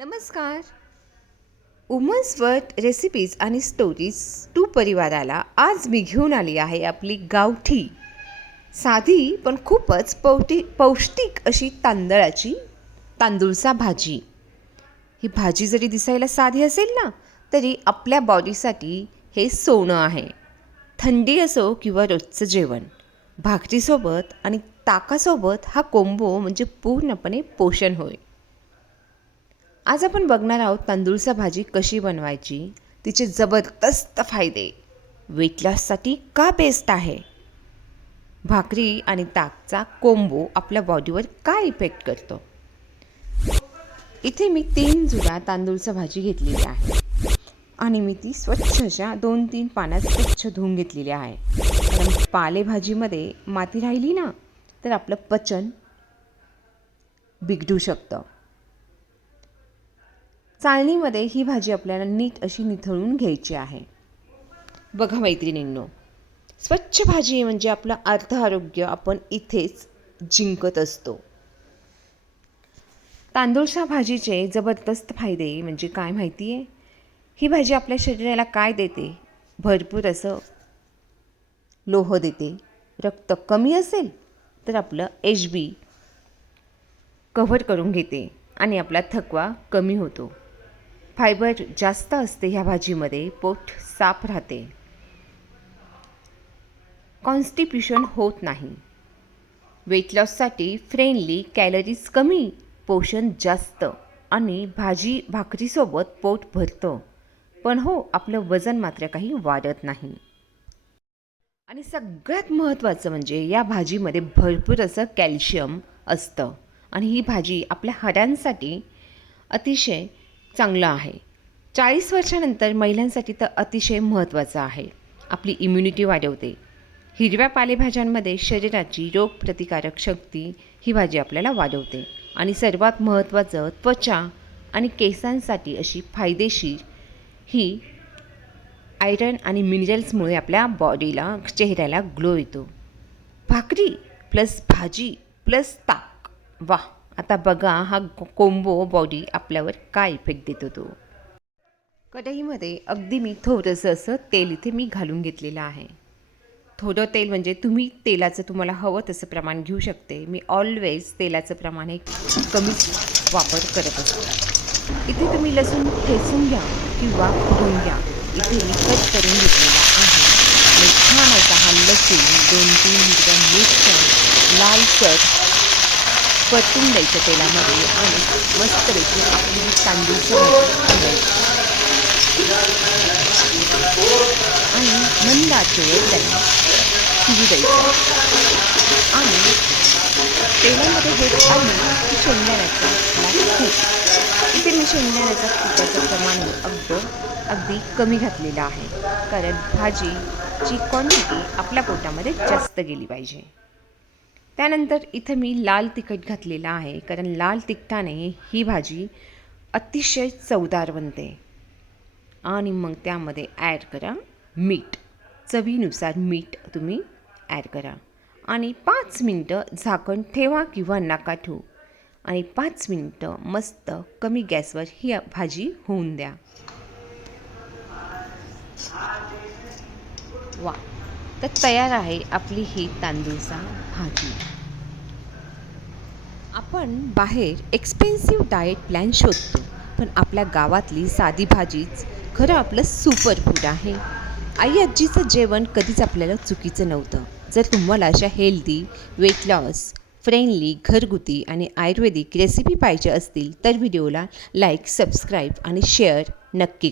नमस्कार. Women's world recipes आणि stories to परिवाराला आज मी घेऊन आली आहे आपली गावठी साधी पण खूपच पौष्टिक अशी तांदूळचा भाजी. ही भाजी जरी दिसायला साधी असेल ना, तरी आपल्या बॉडीसाठी हे सोनं आहे. थंडी असो किंवा रोजचं जेवण, भाकरीसोबत आणि ताकासोबत हा कोंबो म्हणजे पूर्णपणे पोषण होय. आज आपण बघणार आहोत तांदूळचा भाजी कशी बनवायची, तिचे जबरदस्त फायदे, वेट लॉससाठी का बेस्ट आहे, भाकरी आणि ताकचा कोंबो आपल्या बॉडीवर काय इफेक्ट करतो. इथे मी 3 जुड्या तांदूळचा भाजी घेतलेली आहे आणि मी ती स्वच्छ अशा 2-3 पाण्यात स्वच्छ धुवून घेतलेली आहे. कारण पालेभाजीमध्ये माती राहिली ना, तर आपलं पचन बिघडू शकतं. चाळणीमध्ये ही भाजी आपल्याला नीट अशी निथळून घ्यायची आहे. बघा मैत्रिणींनो, स्वच्छ भाजी म्हणजे आपलं अर्ध आरोग्य आपण इथेच जिंकत असतो. तांदूळच्या भाजीचे जबरदस्त फायदे म्हणजे काय माहिती आहे? ही भाजी आपल्या शरीराला काय देते? भरपूर असं लोह देते. रक्त कमी असेल तर आपलं HB कव्हर करून घेते आणि आपला थकवा कमी होतो. फायबर जास्त असते ह्या भाजीमध्ये, पोट साफ राहते, कॉन्स्टिप्युशन होत नाही. वेट लॉससाठी फ्रेंडली, कॅलरीज कमी, पोषण जास्त आणि भाकरीसोबत पोट भरतं. पण हो, आपलं वजन मात्र काही वाढत नाही. आणि सगळ्यात महत्त्वाचं म्हणजे या भाजीमध्ये भरपूर असं कॅल्शियम असतं आणि ही भाजी आपल्या हाडांसाठी अतिशय चांगलं आहे. 40 वर्षानंतर महिलांसाठी तर अतिशय महत्त्वाचं आहे. आपली इम्युनिटी वाढवते. हिरव्या पालेभाज्यांमध्ये शरीराची रोगप्रतिकारक शक्ती ही भाजी आपल्याला वाढवते. आणि सर्वात महत्त्वाचं, त्वचा आणि केसांसाठी अशी फायदेशीर ही आयरन आणि मिनरल्समुळे आपल्या बॉडीला, चेहऱ्याला ग्लो येतो. भाकरी प्लस भाजी प्लस ताक, वाह! आता बघा हा कोंबो बॉडी आपल्यावर काय इफेक्ट देतो तो. कढईमध्ये अगदी मी थोडंसं असं तेल इथे मी घालून घेतलेलं आहे. थोडं तेल म्हणजे तुम्ही तेलाचं तुम्हाला हवं तसं प्रमाण घेऊ शकते. मी ऑलवेज तेलाचं प्रमाण हे कमीच वापर करत असते. इथे तुम्ही लसूण ठेचून घ्या किंवा धुवून घ्या. इथे मी कट करून घेतलेला आहे आणि छान असा हा लसूण 2-3 हिरव्या मिरच्या लालसर परतून द्यायचं तेलामध्ये आणि मस्तपैकी आपली ही तांदूळची भाजी आणि मंद आचेवर त्याला शिजू द्यायचं. आणि तेलामध्ये हे आलं की शेंगदाण्याचा कूट, इथे मी शेंगदाण्याचा कूटाचं प्रमाण अगदी कमी घातलेलं आहे. कारण भाजीची क्वांटिटी आपल्या पोटामध्ये जास्त गेली पाहिजे. त्यानंतर इथं मी लाल तिखट घातलेलं आहे, कारण लाल तिखटाने ही भाजी अतिशय चवदार बनते. आणि मग त्यामध्ये ॲड करा मीठ, चवीनुसार मीठ तुम्ही ॲड करा आणि 5 मिनटं झाकण ठेवा किंवा नका ठेवू आणि 5 मिनटं मस्त कमी गॅसवर ही भाजी होऊन द्या. वा, तर तयार आहे आपली ही तांदूळचा भाजी. आपण बाहेर एक्सपेन्सिव्ह डाएट प्लॅन शोधतो, पण आपल्या गावातली साधी भाजीच खरं आपलं सुपर फूड आहे. आई आजीचं जेवण कधीच आपल्याला चुकीचं नव्हतं. जर तुम्हाला अशा हेल्दी, वेट लॉस फ्रेंडली, घरगुती आणि आयुर्वेदिक रेसिपी पाहिजे असतील तर व्हिडिओला लाईक, सबस्क्राईब आणि शेअर नक्की